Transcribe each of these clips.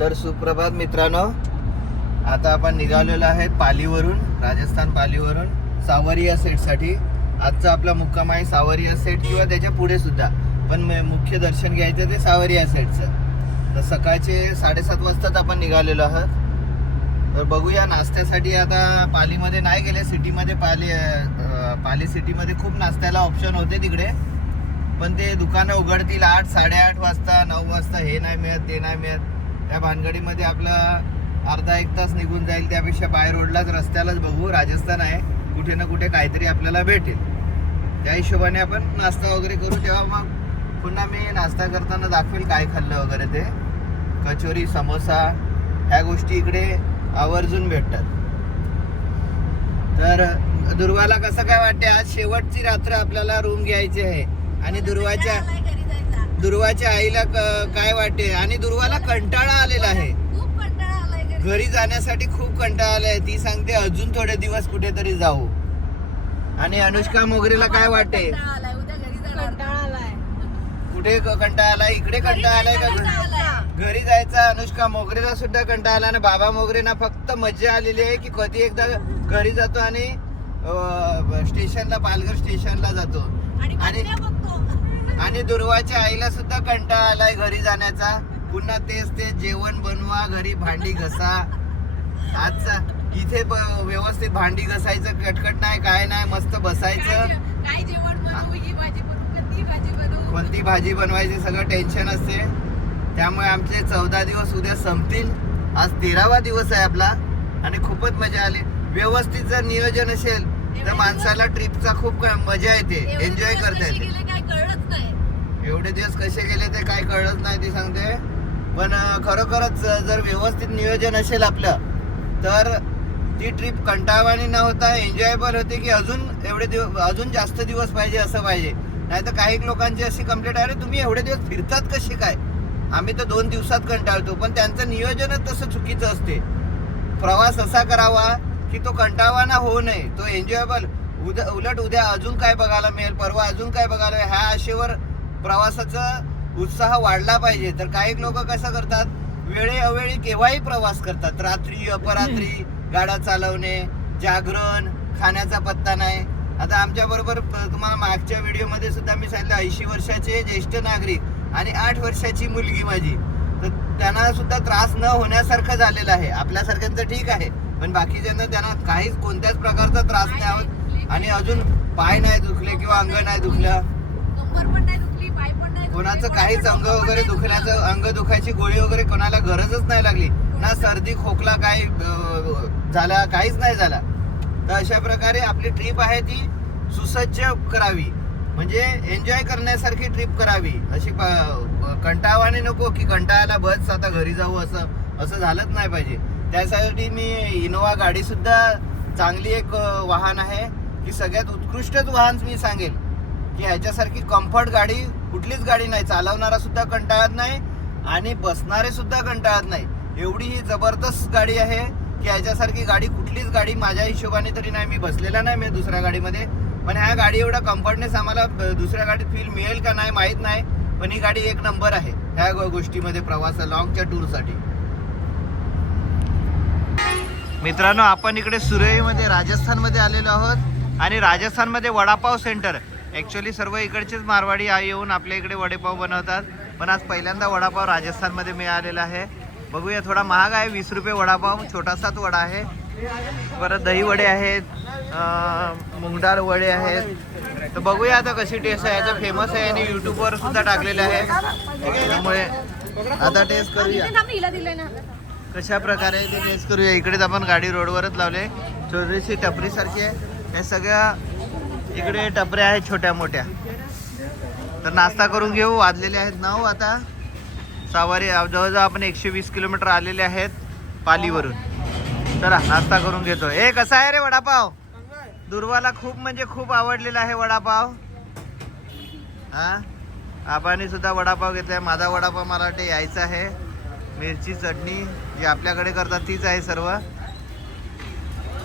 तर सुप्रभात मित्रांनो, आता आपण निघालेलो आहे पालीवरून, राजस्थान पालीवरून सावरिया सेटसाठी. आजचा आपला मुक्काम आहे सावरिया सेट किंवा त्याच्या पुढे सुद्धा, पण मुख्य दर्शन घ्यायचं ते सावरिया सेटचं. तर सकाळचे 7:30 वाजताच आपण निघालेलो आहोत. तर बघूया नाश्त्यासाठी. आता पालीमध्ये नाही गेले, सिटीमध्ये पाली सिटीमध्ये खूप नाश्त्याला ऑप्शन होते तिकडे, पण ते दुकानं उघडतील 8, 8:30 वाजता, 9 वाजता. हे नाही मिळत, ते नाही मिळत. त्या भानगडीमध्ये आपला अर्धा एक तास निघून जाईल. त्यापेक्षा बाय रोडलाच, रस्त्यालाच बघू. राजस्थान आहे, कुठे ना कुठे काहीतरी आपल्याला भेटेल. त्या हिशोबाने आपण नाश्ता वगैरे करू. तेव्हा मग पुन्हा मी नाश्ता करताना दाखवेल काय खाल्लं वगैरे ते. कचोरी, समोसा ह्या गोष्टी इकडे आवर्जून भेटतात. तर दुर्वाला कसं काय वाटते? आज शेवटची रात्र आपल्याला रूम घ्यायची आहे आणि दुर्वाच्या आईला काय वाटते? आणि दुर्वाला कंटाळा आलेला आहे, घरी जाण्यासाठी खूप कंटाळा आलाय. ती सांगते अजून थोडे दिवस कुठेतरी जाऊ. आणि अनुष्का मोगरेला काय वाटते? कुठे कंटाळा आलाय? इकडे कंटाळा आलाय का? घरी जायचा. अनुष्का मोगरेला सुद्धा कंटाळा आला. आणि बाबा मोगरेना फक्त मजा आलेली आहे की कधी एकदा घरी जातो आणि स्टेशनला, पालघर स्टेशनला जातो. आणि दुर्वाच्या आईला सुद्धा कंटाळा आलाय घरी जाण्याचा. पुन्हा तेच जेवण बनवा, घरी भांडी घसा. आजचा इथे व्यवस्थित भांडी घसायचं कटकट नाही, काय नाही, मस्त बसायचं. कोणती भाजी बनवायची सगळं टेन्शन असते. त्यामुळे आमचे 14 दिवस उद्या संपतील. आज 13वा दिवस आहे आपला आणि खूपच मजा आली. व्यवस्थित जर नियोजन असेल तर माणसाला ट्रिपचा खूप मजा येते, एन्जॉय करता येते. एवढे दिवस कसे गेले ते काय कळलंच नाही, ती सांगते. पण खरोखरच जर व्यवस्थित नियोजन असेल आपलं तर ती ट्रिप कंटाळवाणी न होता एन्जॉयबल होते. की अजून एवढे दिवस, अजून जास्त दिवस पाहिजे असं पाहिजे. नाही तर काही लोकांची अशी कंप्लेंट आहे, अरे तुम्ही एवढे दिवस फिरतात कसे काय? आम्ही तर 2 दिवसात कंटाळतो. पण त्यांचं नियोजनच तसं चुकीचं असते. प्रवास असा करावा की तो कंटाळवाना होऊ नये, तो एन्जॉयबल. उलट उद्या अजून काय बघायला मिळेल, परवा अजून काय बघायला मिळेल, ह्या आशेवर प्रवासाचा उत्साह वाढला पाहिजे. तर काही लोक कसं करतात, वेळे अवेळी केव्हाही प्रवास करतात. रात्री अपरात्री गाड्या चालवणे, जागरण, खाण्याचा पत्ता नाही. आता आमच्या बरोबर तुम्हाला मागच्या व्हिडिओमध्ये सुद्धा मी सांगितलं, 80 वर्षाचे ज्येष्ठ नागरिक आणि 8 वर्षाची मुलगी माझी, तर त्यांना सुद्धा त्रास न होण्यासारखं झालेलं आहे. आपल्यासारख्यांचं ठीक आहे, पण बाकीच्यांना त्यांना काहीच कोणत्याच प्रकारचा त्रास नाही होत. आणि अजून पाय नाही दुखले किंवा अंग नाही दुखलं, कोणाचं काहीच अंग वगैरे दुखण्याचं, अंग दुखायची गोळी वगैरे कोणाला गरजच नाही लागली. ना सर्दी खोकला काय झाला, काहीच नाही झाला. तर अशा प्रकारे आपली ट्रिप आहे ती सुसज्ज करावी, म्हणजे एन्जॉय करण्यासारखी ट्रिप करावी. अशी कंटाळवाणी नको की कंटाळाला बस आता घरी जाऊ, असं झालंच नाही पाहिजे. त्यासाठी मी इनोवा गाडी सुद्धा चांगली एक वाहन आहे, की सगळ्यात उत्कृष्टच वाहन मी सांगेल. की ह्याच्यासारखी कम्फर्ट गाडी कुठलीच गाडी नाही. चालवणारा सुद्धा कंटाळत नाही आणि बसणारे सुद्धा कंटाळत नाही. एवढी ही जबरदस्त गाडी आहे की ह्याच्यासारखी गाडी कुठलीच गाडी माझ्या हिशोबाने तरी नाही. मी बसलेला नाही मी दुसऱ्या गाडीमध्ये, पण ह्या गाडी एवढा कम्फर्टनेस आम्हाला दुसऱ्या गाडीत फील मिळेल का नाही माहीत नाही. पण ही गाडी एक नंबर आहे ह्या गोष्टीमध्ये, प्रवास लॉंगच्या टूरसाठी. मित्रांनो, आपण इकडे सुरईमध्ये राजस्थानमध्ये आलेलो आहोत. आणि राजस्थानमध्ये वडापाव सेंटर, ॲक्च्युली सर्व इकडचेच मारवाडी येऊन आपल्या इकडे वडेपाव बनवतात. पण आज पहिल्यांदा वडापाव राजस्थानमध्ये मिळालेला आहे. बघूया, थोडा महाग आहे, 20 रुपये वडापाव. छोटासाच वडा आहे. परत दही वडे आहेत, मुगडाळ वडे आहेत. तर बघूया आता कशी टेस्ट आहे. याचं फेमस आहे आणि यूट्यूबवर सुद्धा टाकलेलं आहे. त्यामुळे आता टेस्ट करूया कशा प्रकारे ते टेस्ट करूया. इकडेच आपण गाडी रोडवरच लावले, छोटीशी टपरीसारखी आहे. हे सगळ्या इकडे टपऱ्या आहेत छोट्या मोठ्या. तर नाश्ता करून घेऊ. वाजलेले आहेत 9. आता जवळजवळ आपण 120 किलोमीटर आलेले आहेत पालीवरून. चला नाश्ता करून घेतो. कसा आहे रे वडापाव? दुर्वाला खूप म्हणजे खूप आवडलेला आहे वडापाव. हा, आबाने सुद्धा वडापाव घेतलाय. माझा वडापाव मला वाटते यायचा आहे. मिरची चटणी जी आपल्याकडे करतात तीच आहे सर्व.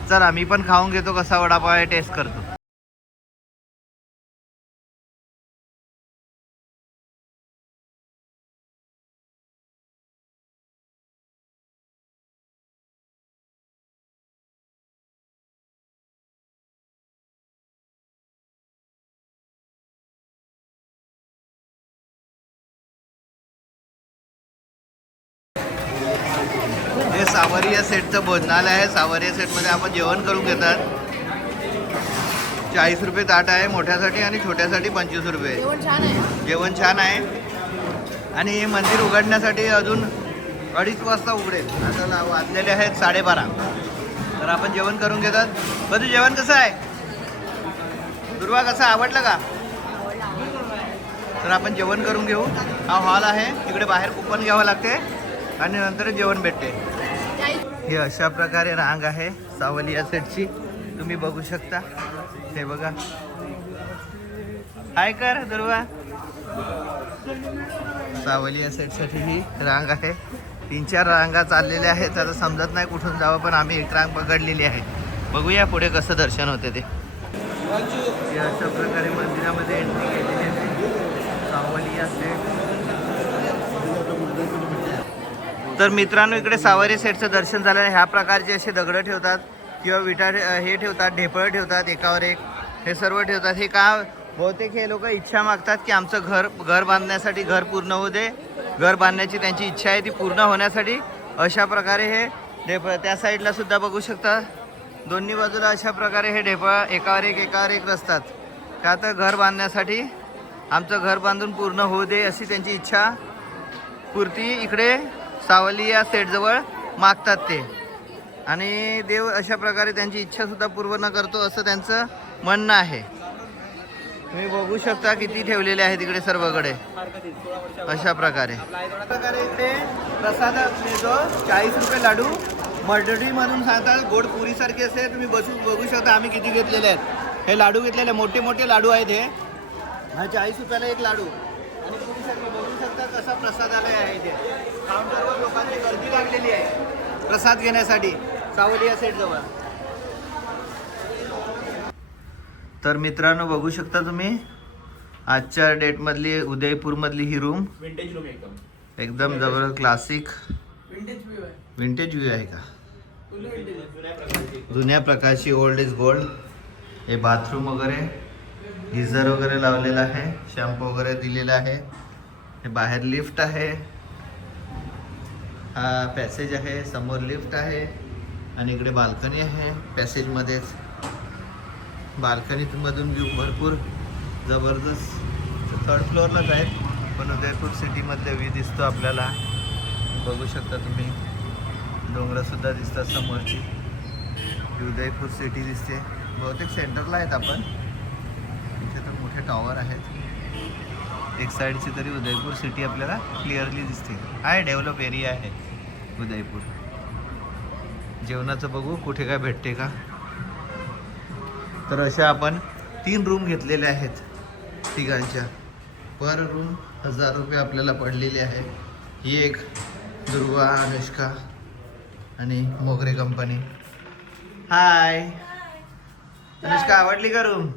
चला मी पण खाऊन घेतो कसा वडापाव आहे, टेस्ट करतो. सावरिया सेटचं भोजनालय आहे. सावरिया सेटमध्ये आपण जेवण करून घेतात. 40 रुपये ताट आहे मोठ्यासाठी आणि छोट्यासाठी 25 रुपये. जेवण छान आहे. आणि हे मंदिर उघडण्यासाठी अजून 2:30 वाजता उघडेल. आता वाजलेले आहेत 12:30. तर आपण जेवण करून घेतात. बघू जेवण कसं आहे दुर्वा, कसं आवडलं का? तर आपण जेवण करून घेऊ. हा हॉल आहे. इकडे बाहेर कुपन घ्यावं लागते आणि नंतर जेवण भेटते. हे अशा प्रकारे रांग आहे सावलिया सेटची. तुम्ही बघू शकता. हे बघा. हाय कर दुर्वा. सावलिया सेटसाठी ही रांग आहे. 3-4 रांगा चाललेल्या आहेत. आता समजत नाही कुठून जावं, पण आम्ही एक रांग पकडलेली आहे. बघूया पुढे कसं दर्शन होते ते. अशा प्रकारे मंदिरामध्ये एंट्री केलेली आहे सावलिया सेट. तर मित्रांनो, इकडे सावरिया सेटचं दर्शन झालं. ह्या प्रकारचे असे दगड ठेवतात किंवा विटा हे ठेवतात, ढेपळ ठेवतात, एकावर एक हे सर्व ठेवतात. हे का बहुतेक हे लोक इच्छा मागतात की आमचं घर बांधण्यासाठी घर पूर्ण होऊ दे. घर बांधण्याची त्यांची इच्छा आहे ती पूर्ण होण्यासाठी अशा प्रकारे हे ढेपळ. त्या साईडला सुद्धा बघू शकता दोन्ही बाजूला अशा प्रकारे हे ढेपळ एकावर एक रचतात. का तर घर बांधण्यासाठी आमचं घर बांधून पूर्ण होऊ दे अशी त्यांची इच्छा पूर्ती इकडे सावलिया सेटजवळ मागतात ते. आणि देव अशा प्रकारे त्यांची इच्छासुद्धा पूर्ण करतो असं त्यांचं म्हणणं आहे. तुम्ही बघू शकता किती ठेवलेले आहेत इकडे सर्वकडे अशा प्रकारे. इकडे प्रसाद मिळतो. 40 रुपये लाडू मडडीमधून सांगतात. गोड पुरीसारखे असे तुम्ही बघू शकता आम्ही किती घेतलेले आहेत. हे लाडू घेतलेले मोठे मोठे लाडू आहेत. हे 40 रुपयाला एक लाडू. आणि पुरीसारखे बघू शकता कसा प्रसादालय आहे इथे. काउंटरवर लोकांची गर्दी लागलेली आहे प्रसाद घेण्यासाठी सावलिया सेट जवळ. तर मित्रांनो बघू शकता तुम्ही आजच्या डेटमधली उदयपूरमधली ही रूम. विंटेज रूम एकदम जबर क्लासिक विंटेज व्ह्यू आहे का? जुन्या प्रकारची ओल्ड इज गोल्ड. हे बाथरूम वगैरे गिझर वगैरे लावलेला आहे. शॅम्पू वगैरे दिलेला आहे. हे बाहेर लिफ्ट आहे. हा पॅसेज आहे. समोर लिफ्ट आहे आणि इकडे बाल्कनी आहे. पॅसेजमध्येच बाल्कनीमधून व्ह्यू भरपूर जबरदस्त. 3rd फ्लोअरलाच आहेत पण उदयपूर सिटीमधले व्ह्यू दिसतो आपल्याला. बघू शकता तुम्ही डोंगरंसुद्धा दिसतात समोरची. उदयपूर सिटी दिसते. बहुतेक सेंटरला आहेत आपण. इथे तर मोठे टॉवर आहेत. एक साईडची तरी उदयपूर सिटी आपल्याला क्लिअरली दिसते. आहे डेव्हलप एरिया आहे उदयपूर. जेवणाचं बघू कुठे काय भेटते का. तर अशा आपण 3 रूम घेतलेल्या आहेत तिघांच्या. पर रूम 1000 रुपये आपल्याला पडलेली आहे. ही एक दुर्वा, अनुष्का आणि मोगरे कंपनी. हाय अनुष्का, आवडली का रूम?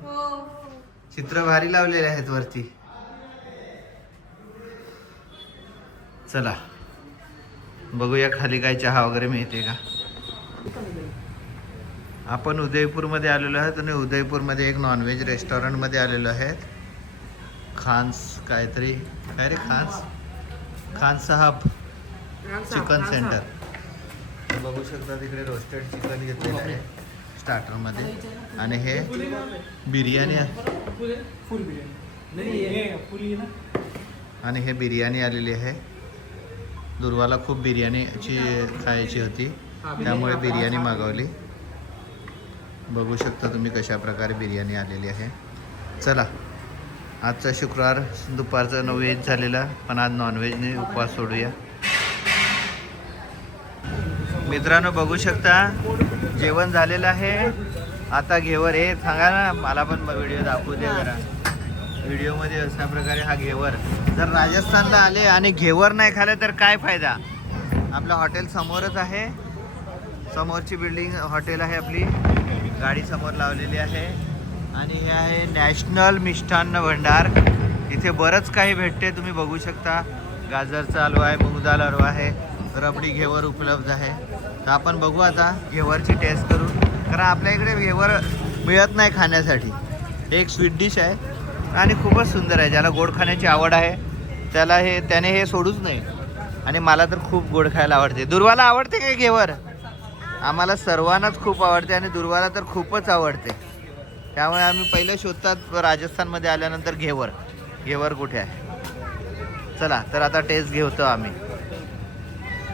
चित्र भारी लावलेले आहेत वरती. चला बघूया खाली काय चहा वगैरे मिळते का. आपण उदयपूरमध्ये आलेलो आहोत आणि उदयपूरमध्ये एक नॉनव्हेज रेस्टॉरंटमध्ये आलेलो आहेत. खान्स काहीतरी काय रे खान साहब चिकन सेंटर. बघू शकता तिकडे रोस्टेड चिकन घेतलेलं आहे स्टार्टरमध्ये. आणि हे बिर्याणी आणि हे बिर्याणी आलेली आहे. दुर्वाला खूप बिर्याणीची खायची होती त्यामुळे बिर्याणी मागवली. बघू शकता तुम्ही कशा प्रकारे बिर्याणी आलेली आहे. चला आजचा शुक्रवार दुपारचा व्हेज झालेला पण आज नॉनव्हेजने उपवास सोडूया. मित्रांनो बघू शकता जेवण झालेलं आहे. आता घेवर हे सांगा ना मला पण व्हिडिओ दाखवू दे जरा. व्हिडिओमध्ये अशा प्रकारे हा घेवर. जर राजस्थानला आले आणि घेवर नाही खाल्लं तर काय फायदा. आपलं हॉटेल समोरच आहे. समोरची बिल्डिंग हॉटेल आहे आपली. गाडी समोर लावलेली आहे. आणि हे आहे नॅशनल मिष्टान्न भंडार. इथे बरंच काही भेटते तुम्ही बघू शकता. गाजरचा हलवा आहे, मूग दाल हलवा आहे, रबडी घेवर उपलब्ध आहे. तर आपण बघू आता घेवरची टेस्ट करू कारण आपल्या इकडे घेवर मिळत नाही खाण्यासाठी. एक स्वीट डिश आहे आणि खूपच सुंदर आहे. ज्याला गोड खाण्याची आवड आहे त्याने हे सोडूच नाही. आणि मला तर खूप गोड खायला आवडते. दुर्वाला आवडते का घेवर? आम्हाला सर्वांनाच खूप आवडते आणि दुर्वाला तर खूपच आवडते. त्यामुळे आम्ही पहिलं शोधतात राजस्थानमध्ये आल्यानंतर घेवर. घेवर कुठे आहे? चला तर आता टेस्ट घेतो आम्ही.